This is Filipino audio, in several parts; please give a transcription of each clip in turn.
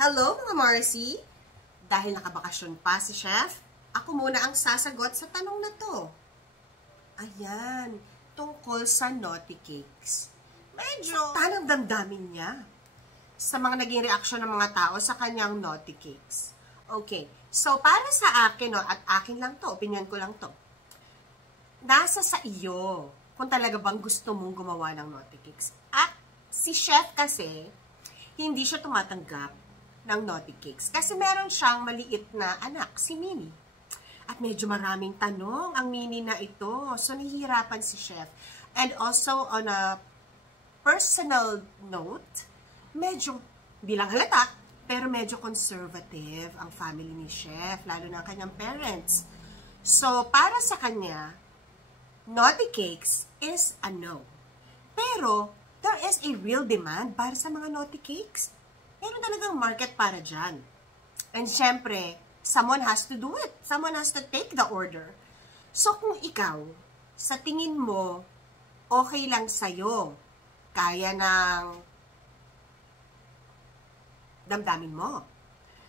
Hello mga Marcy! Dahil nakabakasyon pa si Chef, ako muna ang sasagot sa tanong na to. Ayan, tungkol sa naughty cakes. Medyo tanang damdamin niya sa mga naging reaksyon ng mga tao sa kanyang naughty cakes. Okay, so para sa akin, at akin lang to, opinion ko lang to, nasa sa iyo kung talaga bang gusto mong gumawa ng naughty cakes. At si Chef kasi, hindi siya tumatanggap ng naughty cakes. Kasi meron siyang maliit na anak, si Mini. At medyo maraming tanong ang Mini na ito. So, nahihirapan si Chef. And also, on a personal note, medyo, bilang halata, pero medyo conservative ang family ni Chef, lalo na ang kanyang parents. So, para sa kanya, naughty cakes is a no. Pero, there is a real demand para sa mga naughty cakes. Meron talagang market para dyan. And syempre, someone has to do it. Someone has to take the order. So kung ikaw, sa tingin mo, okay lang sa'yo, kaya ng damdamin mo,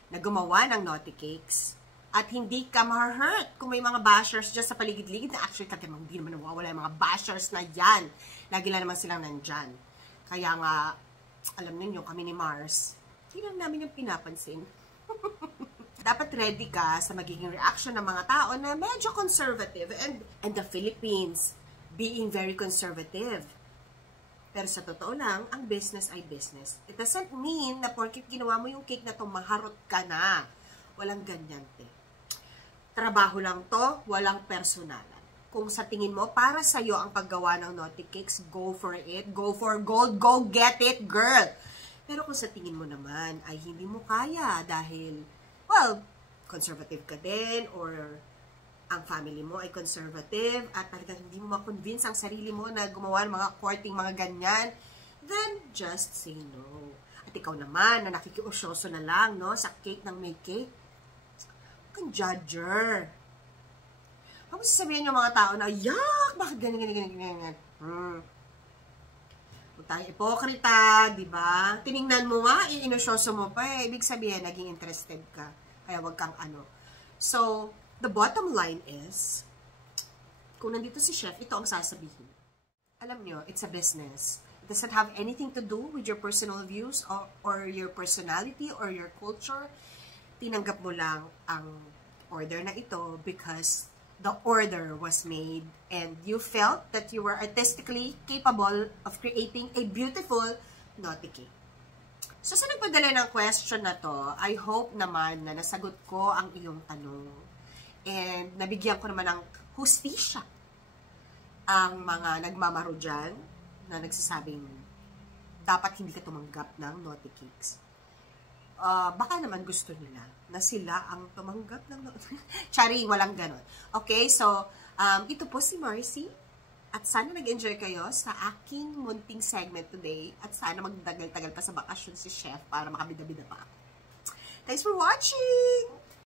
na gumawa ng naughty cakes, at hindi ka ma-hurt kung may mga bashers dyan sa paligid-ligid, na actually kagamang hindi naman nawawala yung mga bashers na yan. Lagi lang naman silang nandyan. Kaya nga, alam ninyo, kami ni Mars, hindi lang namin yung pinapansin. Dapat ready ka sa magiging reaction ng mga tao na medyo conservative. And the Philippines being very conservative. Pero sa totoo lang, ang business ay business. It doesn't mean na porkit ginawa mo yung cake na to, maharot ka na. Walang ganyan, te. Trabaho lang to, walang personalan. Kung sa tingin mo, para sa'yo ang paggawa ng naughty cakes, go for it. Go for gold. Go get it, girl. Pero kung sa tingin mo naman ay hindi mo kaya dahil, well, conservative ka din or ang family mo ay conservative at talagang hindi mo ma-convince ang sarili mo na gumawa ng mga courting, mga ganyan, then just say no. At ikaw naman na nakikiusyoso na lang, no, sa cake ng may cake, kang judger. Tapos sasabihin yung mga tao na, yak, bakit ganyan. Tayo ipokrita, di ba? Tiningnan mo nga, iinusyoso mo pa eh. Ibig sabihin, naging interested ka. Kaya wag kang ano. So, the bottom line is, kung nandito si Chef, ito ang sasabihin. Alam nyo, it's a business. It doesn't have anything to do with your personal views or your personality or your culture. Tinanggap mo lang ang order na ito because the order was made and you felt that you were artistically capable of creating a beautiful naughty cake. So, sa nagpadala ng question na to, I hope naman na nasagot ko ang iyong tanong and nabigyan ko naman ng hustisya ang mga nagmamaro dyan na nagsasabing dapat hindi ka tumanggap ng naughty cakes. Baka naman gusto nila na sila ang tumanggap ng Chari, walang ganon. Okay, so, ito po si Marcy. At sana nag-enjoy kayo sa aking munting segment today. At sana magdagal-tagal pa sa bakasyon si Chef para makabida-bida pa ako. Thanks for watching!